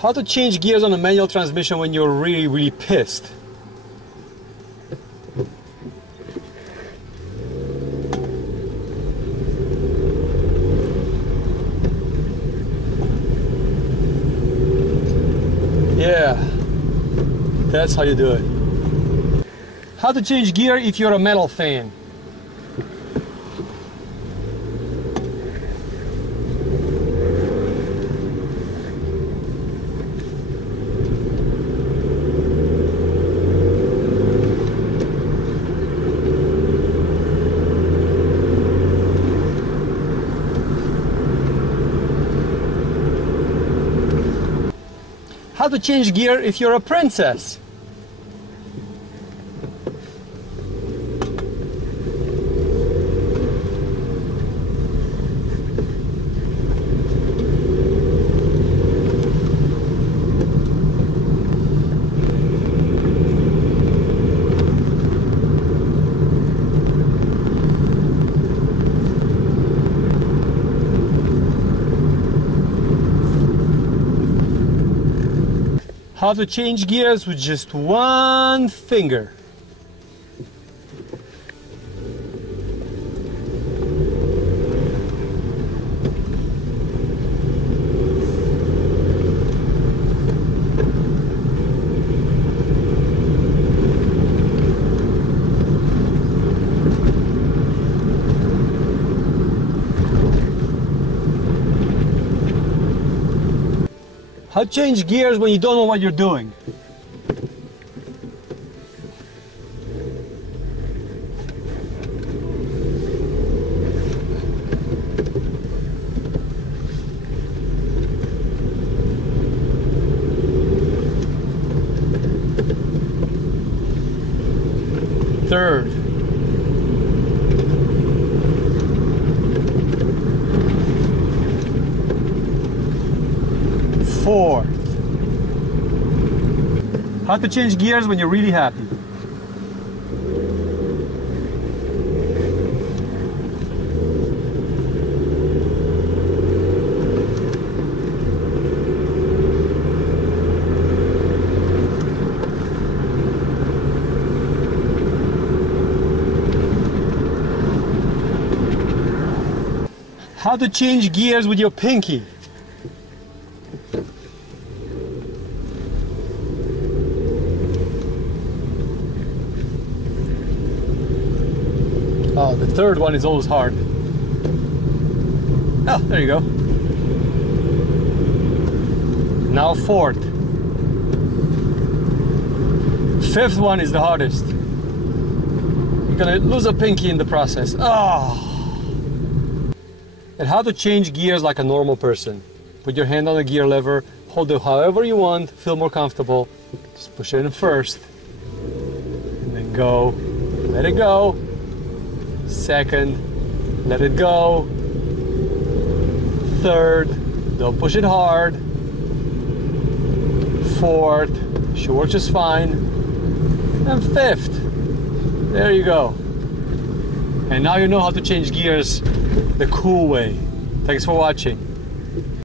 How to change gears on a manual transmission when you're really pissed. Yeah, that's how you do it. How to change gear if you're a metal fan. How to change gear if you're a princess. How to change gears with just one finger. How to change gears when you don't know what you're doing. Third. Fourth. How to change gears when you're really happy. How to change gears with your pinky. Oh, the third one is always hard. Oh, there you go. Now fourth. Fifth one is the hardest. You're gonna lose a pinky in the process. Oh. And how to change gears like a normal person. Put your hand on the gear lever, hold it however you want, feel more comfortable. Just push it in first. And then go. Let it go. Second, let it go. Third, don't push it hard. Fourth, she works just fine. And fifth, there you go. And now you know how to change gears the cool way. Thanks for watching.